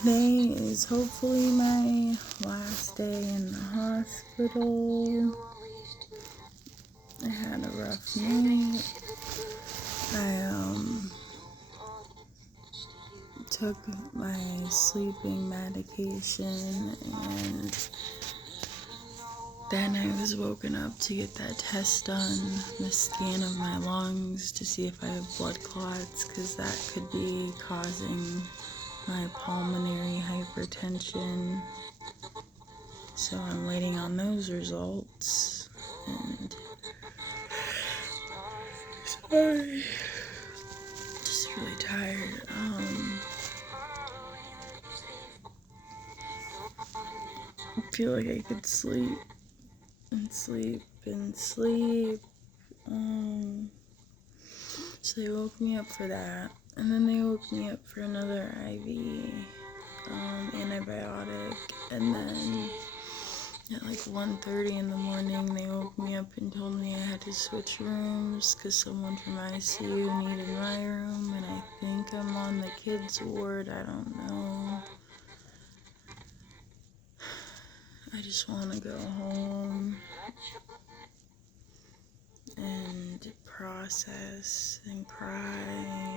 Today is hopefully my last day in the hospital. I had a rough night. I took my sleeping medication and then I was woken up to get that test done, the scan of my lungs to see if I have blood clots, because that could be causing my pulmonary hypertension. So I'm waiting on those results. And sorry, just really tired. I feel like I could sleep and sleep and sleep. So they woke me up for that, and then they woke me up for another IV antibiotic, and then at like 1:30 in the morning they woke me up and told me I had to switch rooms because someone from ICU needed my room, and I think I'm on the kids ward. I don't know. I just want to go home and process and cry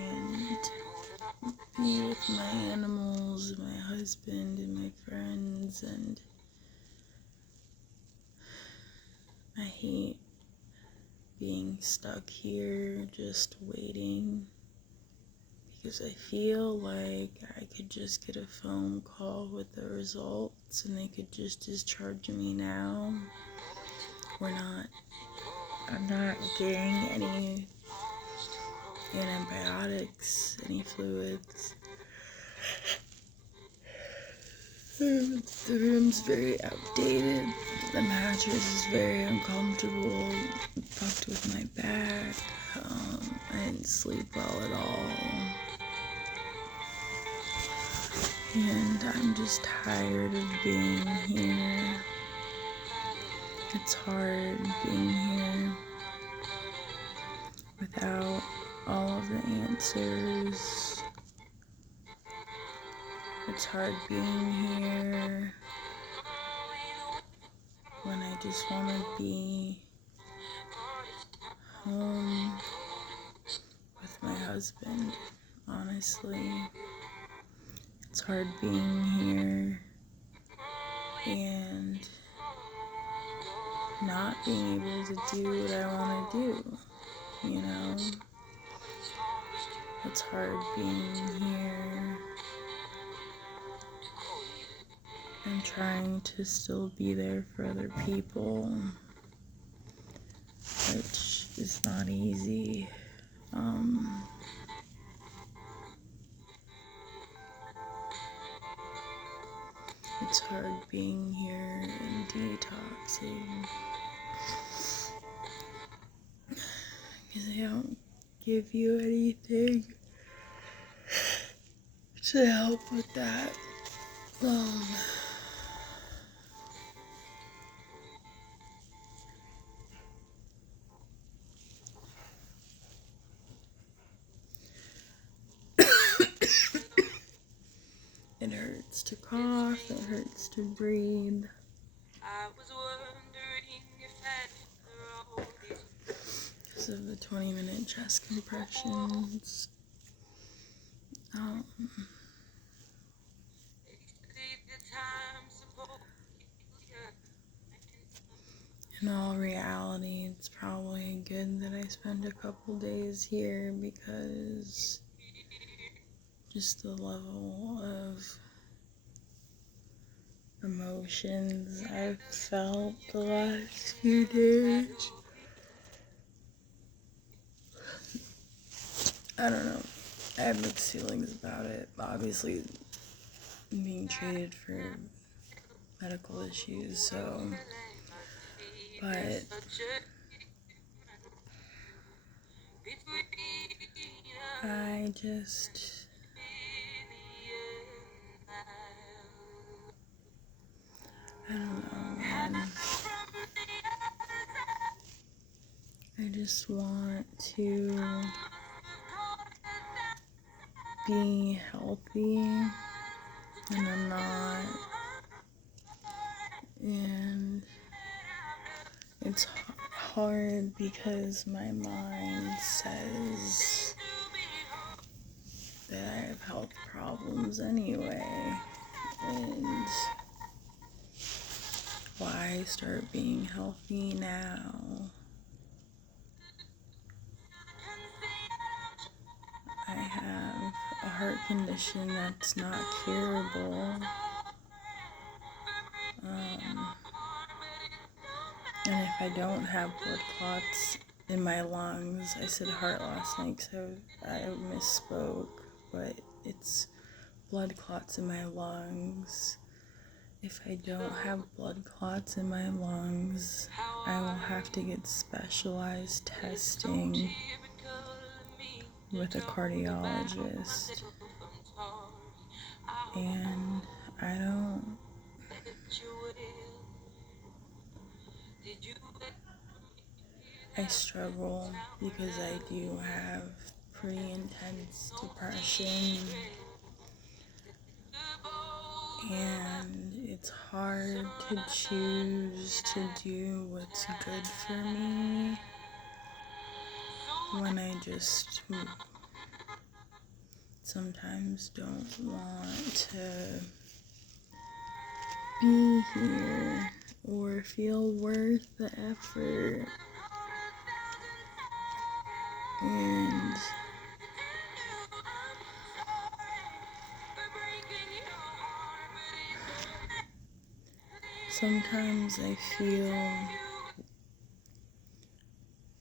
and be with my animals, my husband, and my friends. And I hate being stuck here just waiting, because I feel like I could just get a phone call with the results and they could just discharge me now. I'm not getting any antibiotics, any fluids. The room's very outdated. The mattress is very uncomfortable. It fucked with my back. I didn't sleep well at all. And I'm just tired of being here. It's hard being here without all of the answers. It's hard being here when I just want to be home with my husband, honestly. It's hard being here and not being able to do what I want to do, you know? It's hard being here and trying to still be there for other people, which is not easy. It's hard being here and detoxing, because they don't give you anything to help with that. It hurts to cough, it hurts to breathe. Because of the 20-minute chest compressions. In all reality, it's probably good that I spend a couple days here, because just the level of emotions I've felt the last few days. I don't know. I have mixed feelings about it. Obviously, I'm being treated for medical issues, so. But I just. I don't know, man. I just want to be healthy and I'm not. And it's hard because my mind says that I have health problems anyway, and why start being healthy now? I have a heart condition that's not curable, and if I don't have blood clots in my lungs, I said heart last night so I misspoke, but it's blood clots in my lungs. If I don't have blood clots in my lungs, I will have to get specialized testing with a cardiologist. And I struggle because I do have pretty intense depression, and it's hard to choose to do what's good for me when I just sometimes don't want to be here or feel worth the effort. And sometimes I feel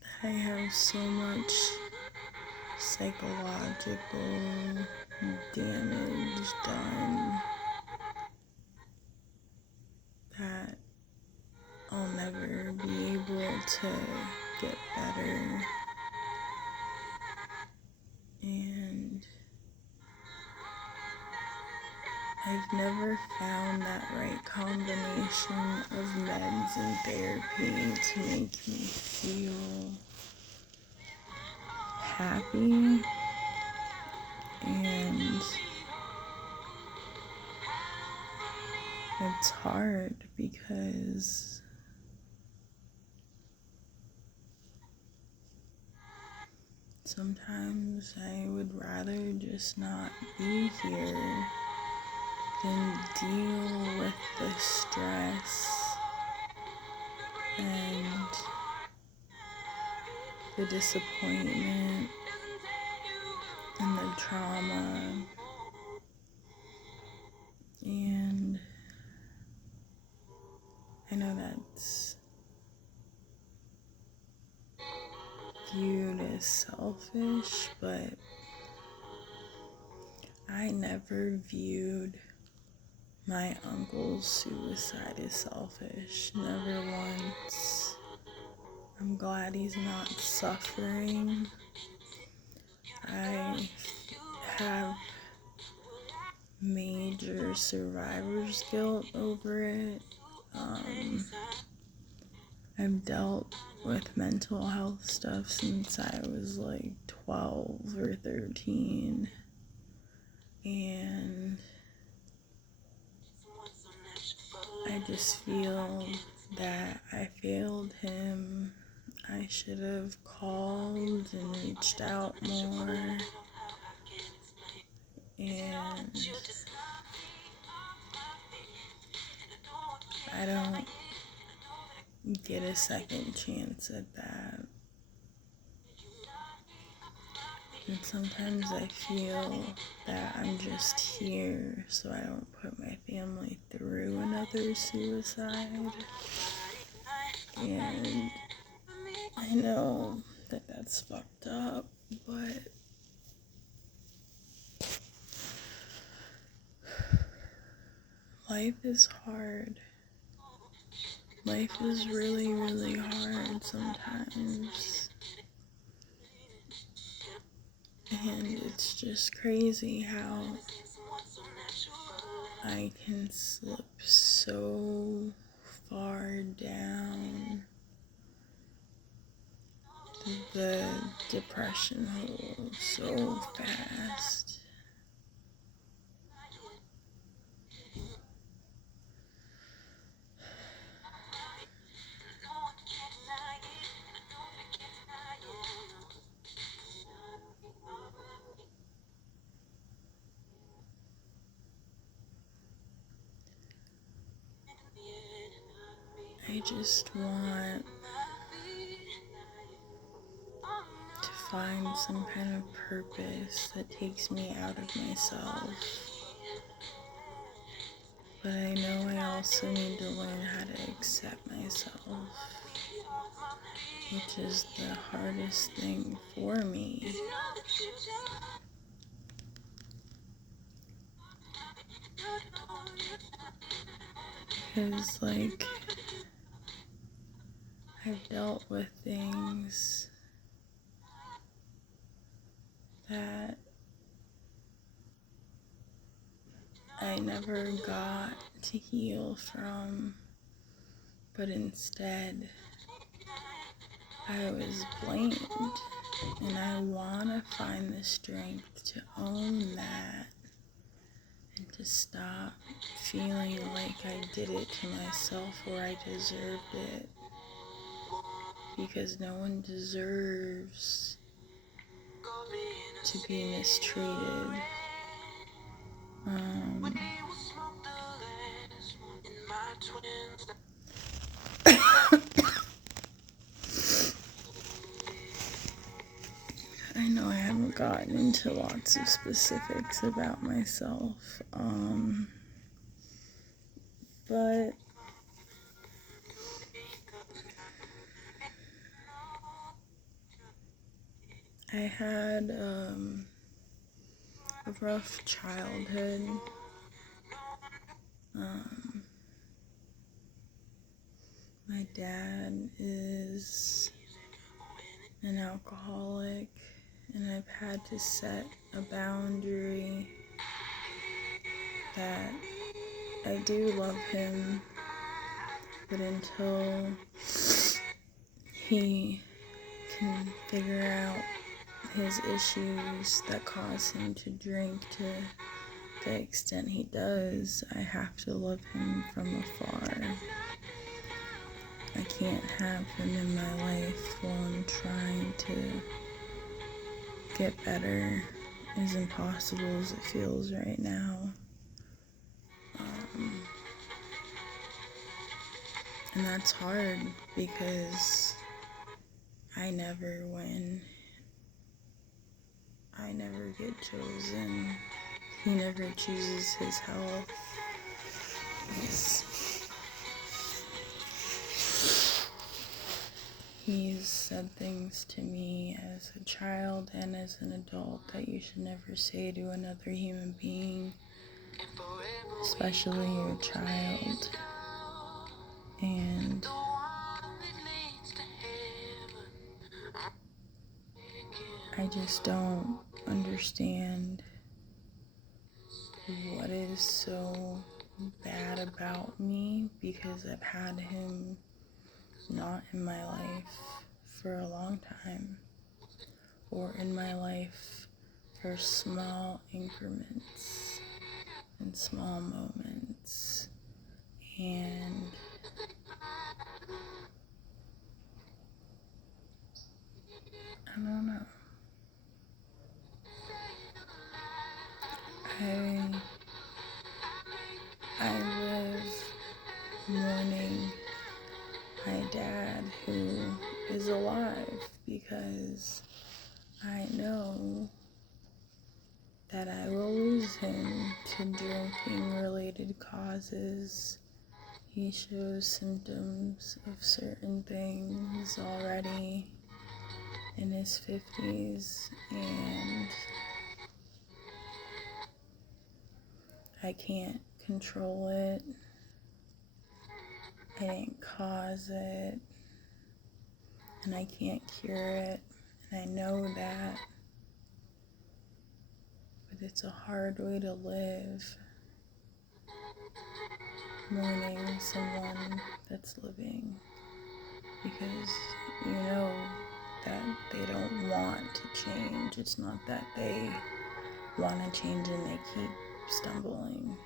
that I have so much psychological damage done that I'll never be able to get better. And I've never found that right combination of meds and therapy to make me feel happy. And it's hard because sometimes I would rather just not be here than deal with the stress and the disappointment and the trauma. And I know that's viewed as selfish, but I never viewed my uncle's suicide is selfish. Never once. I'm glad he's not suffering. I have major survivor's guilt over it. I've dealt with mental health stuff since I was like 12 or 13. And I just feel that I failed him. I should have called and reached out more. And I don't get a second chance at that. And sometimes I feel that I'm just here so I don't put my family through another suicide. And I know that that's fucked up, but life is hard. Life is really, really hard sometimes. And it's just crazy how I can slip so far down the depression hole so fast. I just want to find some kind of purpose that takes me out of myself. But I know I also need to learn how to accept myself, which is the hardest thing for me. Because, like, I've dealt with things that I never got to heal from, but instead I was blamed, and I want to find the strength to own that and to stop feeling like I did it to myself or I deserved it, because no one deserves to be mistreated. I know I haven't gotten into lots of specifics about myself, but I had a rough childhood. My dad is an alcoholic, and I've had to set a boundary that I do love him, but until he can figure out his issues that cause him to drink to the extent he does, I have to love him from afar. I can't have him in my life while I'm trying to get better, as impossible as it feels right now. And that's hard because I never win. I never get chosen. He never chooses his health. He's said things to me as a child and as an adult that you should never say to another human being, especially your child. And I just don't understand what is so bad about me, because I've had him not in my life for a long time, or in my life for small increments and small moments, and I don't know. I live mourning my dad who is alive, because I know that I will lose him to drinking related causes. He shows symptoms of certain things already in his 50s, and I can't control it. I didn't cause it, and I can't cure it, and I know that, but it's a hard way to live, mourning someone that's living, because you know that they don't want to change. It's not that they want to change and they keep stumbling.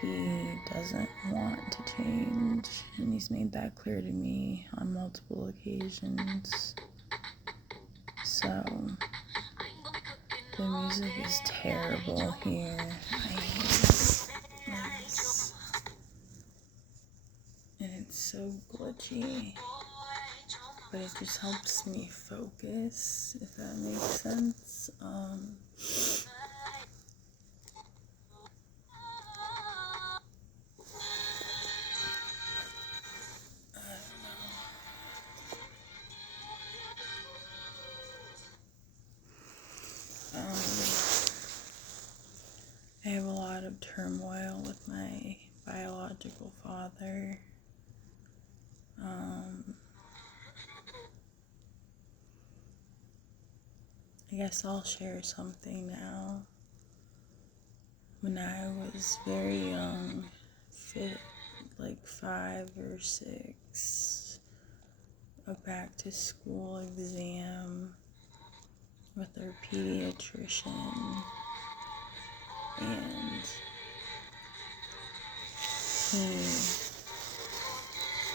He doesn't want to change, and he's made that clear to me on multiple occasions. So, the music is terrible here. I hate it. It so glitchy, but it just helps me focus, if that makes sense. I have a lot of turmoil with my biological father. I guess I'll share something now. When I was very young, like 5 or 6, a back to school exam with our pediatrician, and he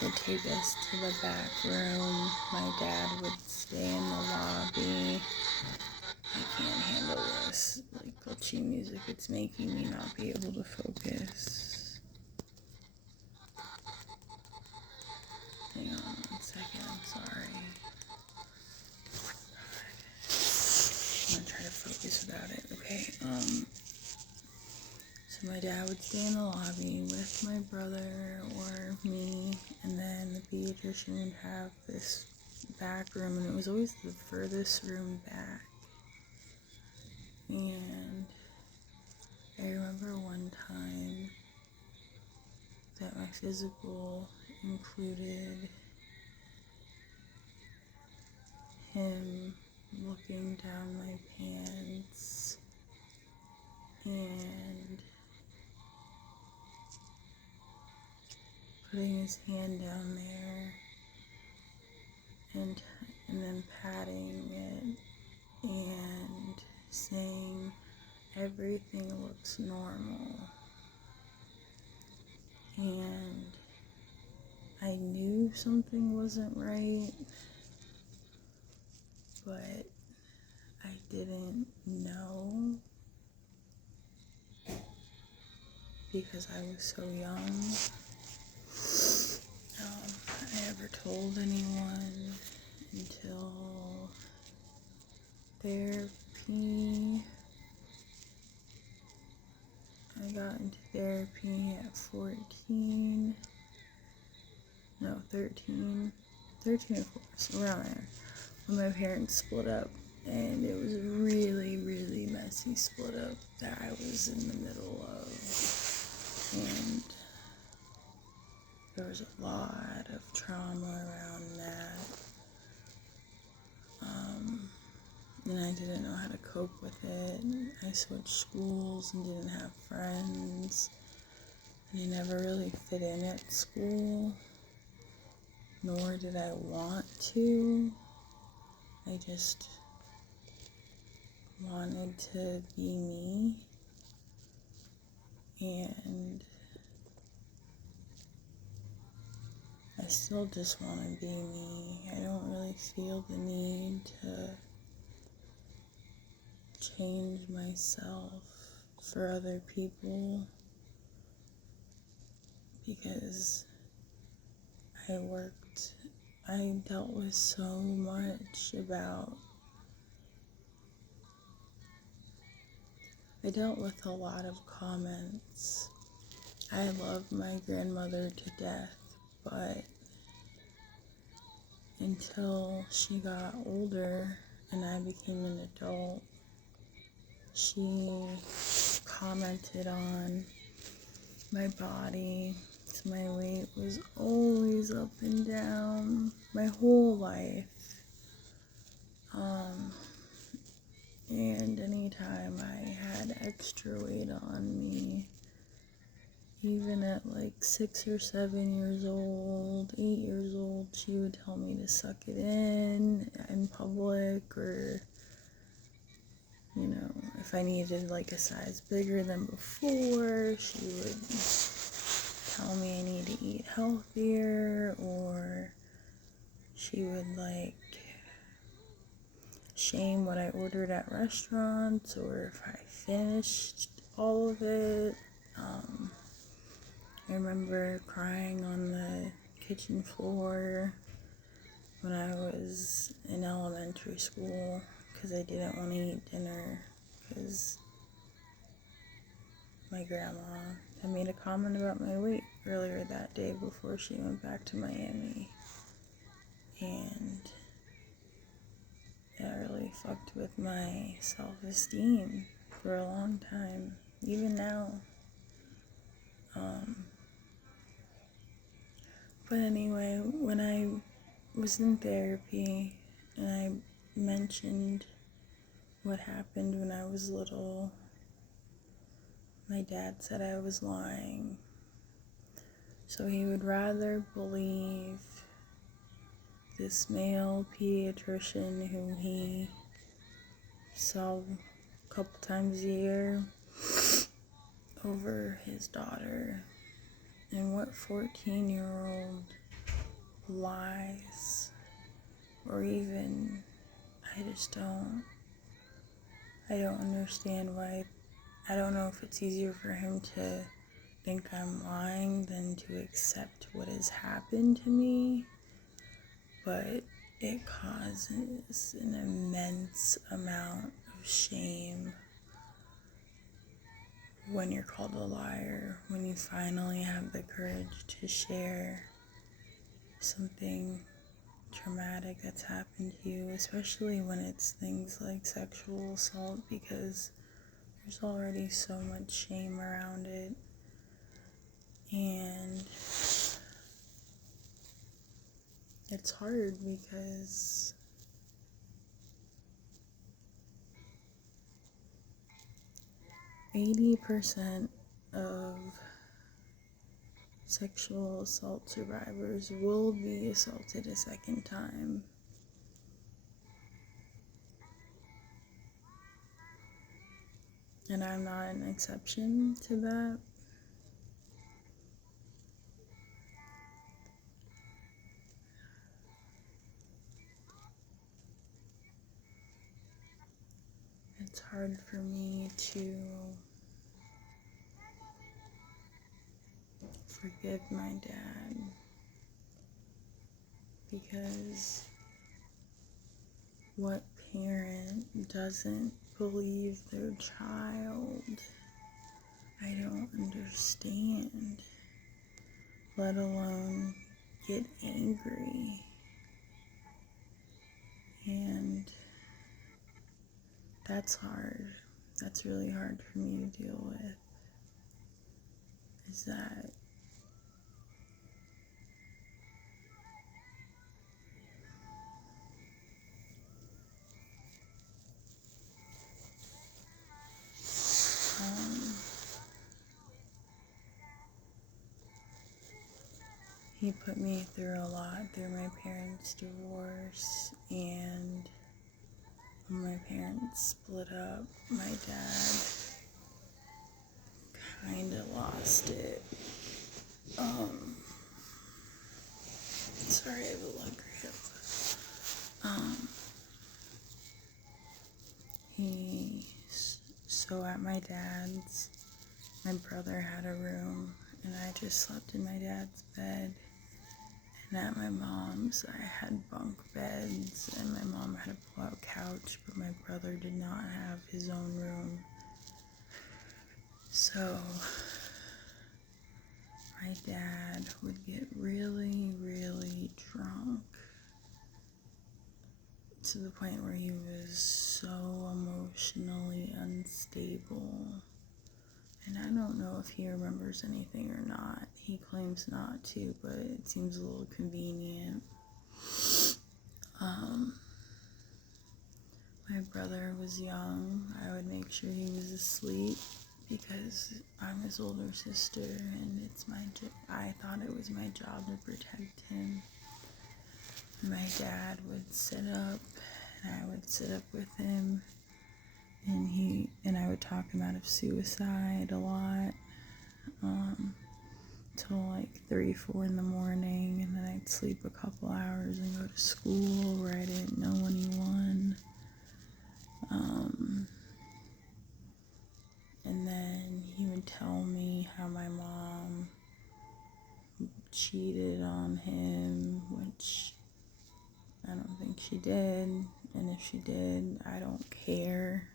would take us to the back room. My dad would stay in the lobby. I can't handle this, like, glitchy music. It's making me not be able to focus. Hang on 1 second, I'm sorry. I'm gonna try to focus without it. Okay, so my dad would stay in the lobby with my brother or me, and then the pediatrician would have this back room, and it was always the furthest room back. And I remember one time that my physical included him looking down my pants and putting his hand down there and then patting it and saying everything looks normal. And I knew something wasn't right, but I didn't know because I was so young. I never told anyone until therapy. I got into therapy at 14. No, 13. 13 or 14, around there. When my parents split up. And it was a really, really messy split up that I was in the middle of. And there was a lot of trauma around that. And I didn't know how to cope with it. I switched schools and didn't have friends. And I never really fit in at school. Nor did I want to. I just wanted to be me. And I still just want to be me. I don't really feel the need to change myself for other people because I dealt with so much I dealt with a lot of comments. I love my grandmother to death, but until she got older and I became an adult, she commented on my body. So my weight was always up and down my whole life. And anytime I had extra weight on me, even at like 6 or 7 years old, 8 years old, she would tell me to suck it in public, or, you know, if I needed like a size bigger than before, she would tell me I need to eat healthier, or she would like shame what I ordered at restaurants, or if I finished all of it. I remember crying on the kitchen floor when I was in elementary school because I didn't want to eat dinner because my grandma had made a comment about my weight earlier that day before she went back to Miami, and that really fucked with my self-esteem for a long time, even now. But anyway, when I was in therapy and I mentioned what happened when I was little, my dad said I was lying. So he would rather believe this male pediatrician who he saw a couple times a year over his daughter. And what 14-year-old lies? Or even, I don't understand why. I don't know if it's easier for him to think I'm lying than to accept what has happened to me, but it causes an immense amount of shame when you're called a liar, when you finally have the courage to share something traumatic that's happened to you, especially when it's things like sexual assault, because there's already so much shame around it. And it's hard because %80 of sexual assault survivors will be assaulted a second time. And I'm not an exception to that. It's hard for me to forgive my dad because what parent doesn't believe their child? I don't understand, let alone get angry. And that's hard. That's really hard for me to deal with. Is that he put me through a lot through my parents' divorce, and when my parents split up, my dad kinda lost it. Sorry, I have a lung cramp. So at my dad's, my brother had a room, and I just slept in my dad's bed. And at my mom's, I had bunk beds, and my mom had a pull-out couch, but my brother did not have his own room. So my dad would get really, really drunk to the point where he was so emotionally unstable. And I don't know if he remembers anything or not. He claims not to, but it seems a little convenient. My brother was young. I would make sure he was asleep because I'm his older sister, and I thought it was my job to protect him. My dad would sit up, and I would sit up with him, and I would talk him out of suicide a lot, till like 3, 4 in the morning, and then I'd sleep a couple hours and go to school where I didn't know anyone. And then he would tell me how my mom cheated on him, which I don't think she did. And if she did, I don't care.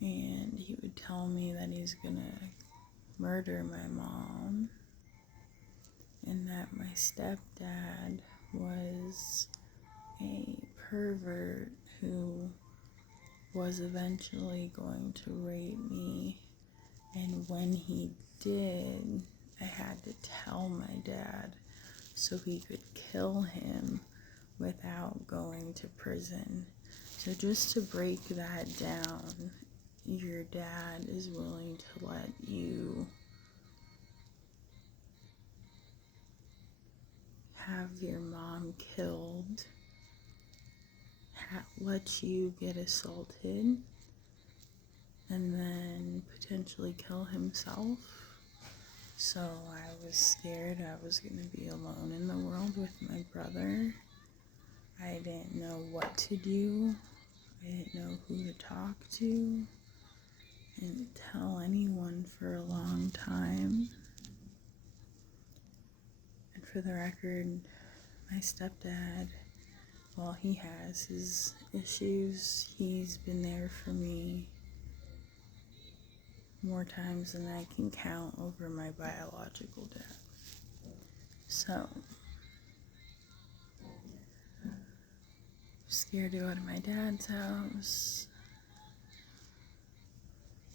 And he would tell me that he's gonna murder my mom, and that my stepdad was a pervert who was eventually going to rape me, and when he did, I had to tell my dad so he could kill him without going to prison. So just to break that down, your dad is willing to let you have your mom killed, let you get assaulted, and then potentially kill himself. So I was scared I was going to be alone in the world with my brother. I didn't know what to do. I didn't know who to talk to. I didn't tell anyone for a long time. And for the record, my stepdad, while he has his issues, he's been there for me more times than I can count over my biological dad. So, I'm scared to go to my dad's house.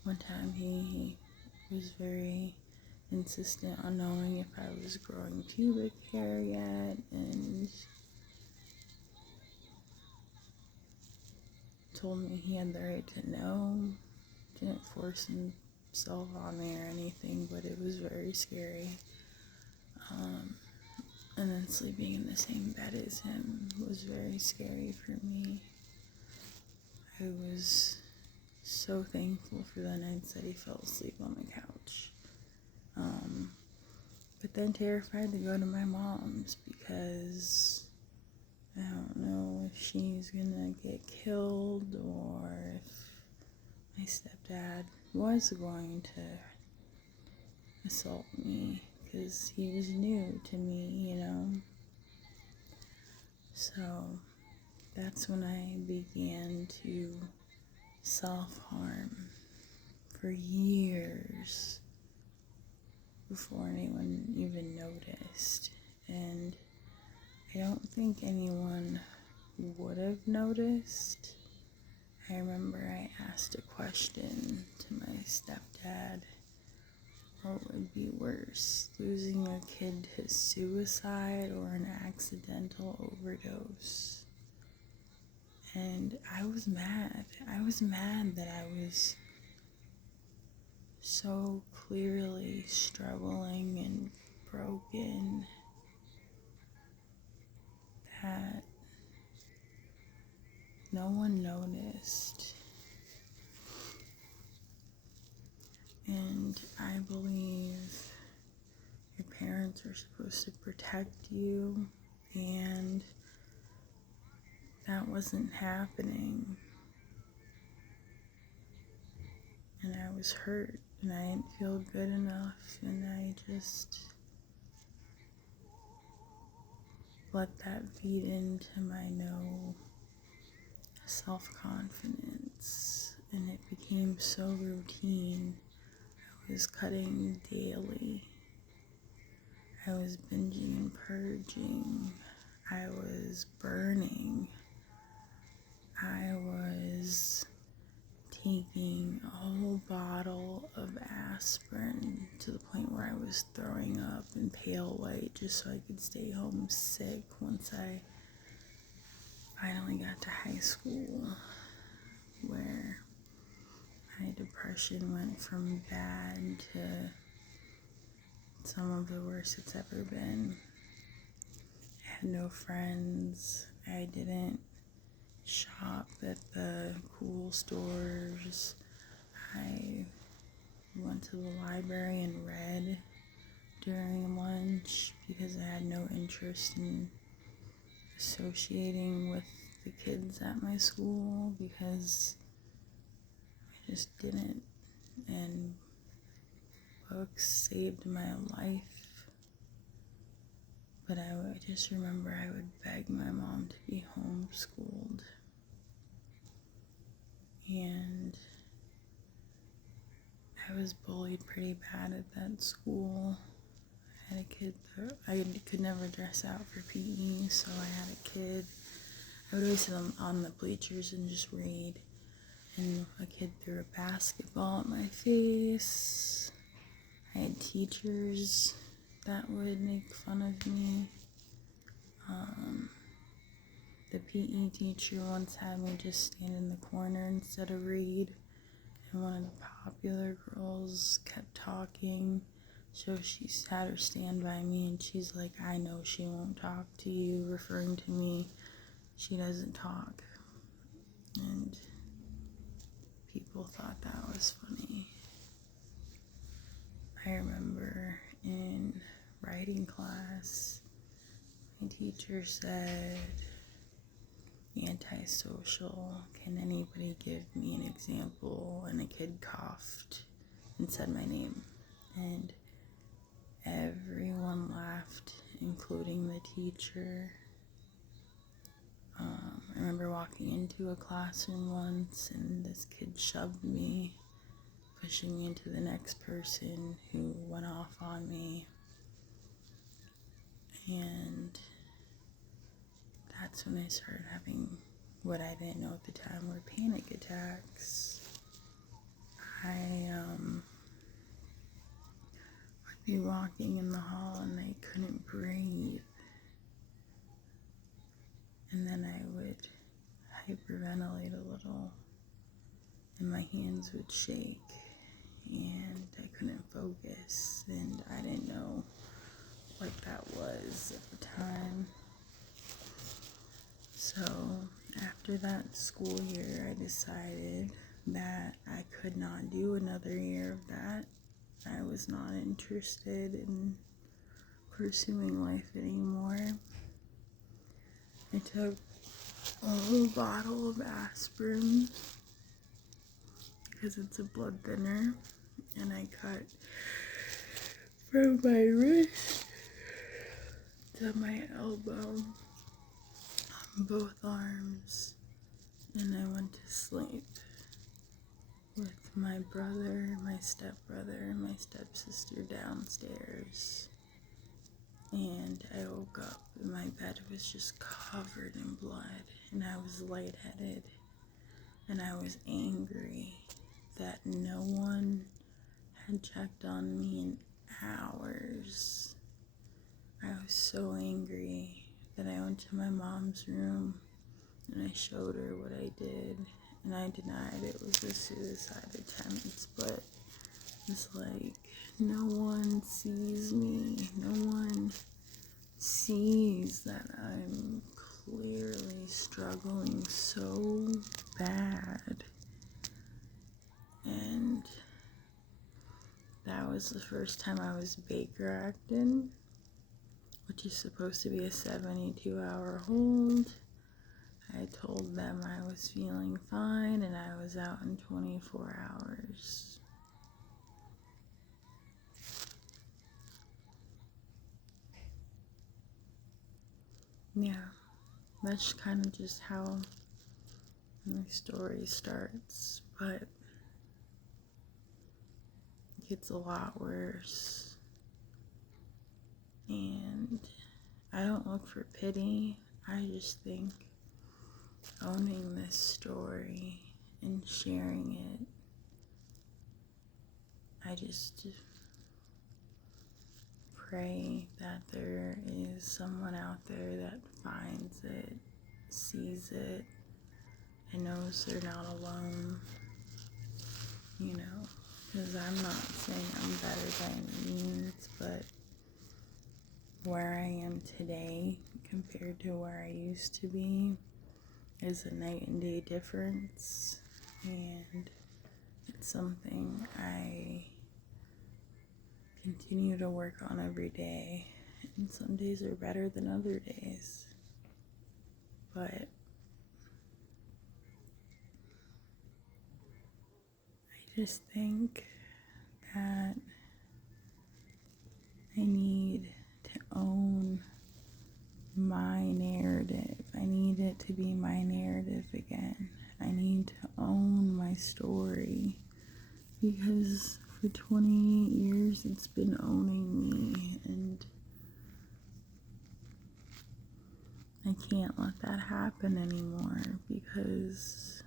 One time he was very insistent on knowing if I was growing pubic hair yet, and told me he had the right to know. Didn't force himself on me or anything, but it was very scary. And then sleeping in the same bed as him was very scary for me. I was so thankful for the nights that he fell asleep on the couch. But then terrified to go to my mom's because I don't know if she's gonna get killed or if my stepdad was going to assault me, because he was new to me, So that's when I began to self-harm for years before anyone even noticed. And I don't think anyone would have noticed. I remember I asked a question to my stepdad: what would be worse, losing a kid to suicide or an accidental overdose? And I was mad. I was mad that I was so clearly struggling and broken that no one noticed. And I believe your parents are supposed to protect you, and that wasn't happening. And I was hurt, and I didn't feel good enough, and I just let that feed into my no self-confidence, and it became so routine. I was cutting daily. I was binging and purging. I was burning. I was taking a whole bottle of aspirin to the point where I was throwing up in pale white just so I could stay home sick once I finally got to high school, where my depression went from bad to some of the worst it's ever been. I had no friends. I didn't shop at the cool stores. I went to the library and read during lunch because I had no interest in associating with the kids at my school, because I just didn't. And books saved my life. But I just remember I would beg my mom to be homeschooled. And I was bullied pretty bad at that school. I had a kid that I could never dress out for PE, so I had a kid. I would always sit on the bleachers and just read. And a kid threw a basketball at my face. I had teachers that would make fun of me. The PE teacher once had me just stand in the corner instead of read. And one of the popular girls kept talking. So she had her stand by me and she's like, I know she won't talk to you, referring to me. She doesn't talk. And people thought that was funny. I remember in writing class, my teacher said, antisocial, can anybody give me an example? And a kid coughed and said my name. And everyone laughed, including the teacher. I remember walking into a classroom once and this kid shoved me, pushing me into the next person who went off on me. And that's when I started having what I didn't know at the time were panic attacks. I would be walking in the hall and I couldn't breathe. And then I would hyperventilate a little and my hands would shake and I couldn't focus and I didn't know what that was at the time. So after that school year, I decided that I could not do another year of that. I was not interested in pursuing life anymore. I took a whole bottle of aspirin because it's a blood thinner, and I cut from my wrist to my elbow on both arms, and I went to sleep with my brother, my stepbrother, and my stepsister downstairs. And I woke up and my bed was just covered in blood and I was lightheaded and I was angry that no one had checked on me in hours. I was so angry that I went to my mom's room and I showed her what I did, and I denied it was a suicide attempt, but it's like, no one sees me, no one sees that I'm clearly struggling so bad. And that was the first time I was Baker acting, which is supposed to be a 72-hour hold. I told them I was feeling fine and I was out in 24 hours. Yeah, that's kind of just how my story starts, but it gets a lot worse. And I don't look for pity, I just think owning this story and sharing it, I just pray that there is someone out there that finds it, sees it, and knows they're not alone, you know, because I'm not saying I'm better by any means, but where I am today compared to where I used to be is a night and day difference, and it's something I continue to work on every day, and some days are better than other days, but I just think that I need to own my narrative. I need it to be my narrative again. I need to own my story, because for 28 years it's been owning me, and I can't let that happen anymore, because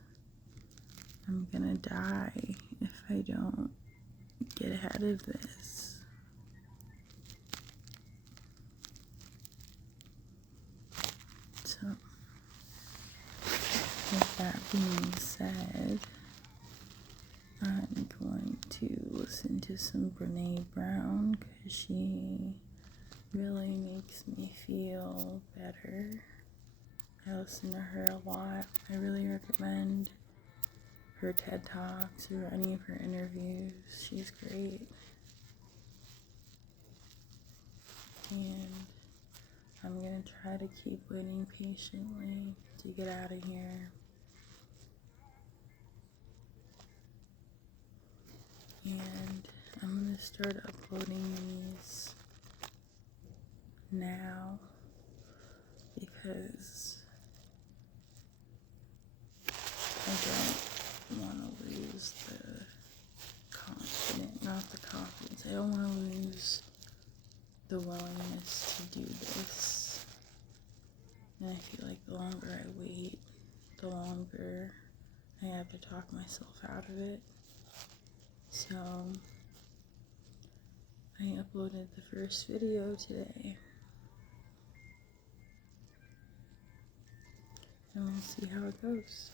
I'm gonna die if I don't get ahead of this. So, with that being said, I'm going to listen to some Brene Brown, because she really makes me feel better. I listen to her a lot. I really recommend her TED Talks or any of her interviews. She's great. And I'm going to try to keep waiting patiently to get out of here. And I'm going to start uploading these now, because I don't want to lose the confidence, not the confidence. I don't want to lose the willingness to do this. And I feel like the longer I wait, the longer I have to talk myself out of it. So I uploaded the first video today. And we'll see how it goes.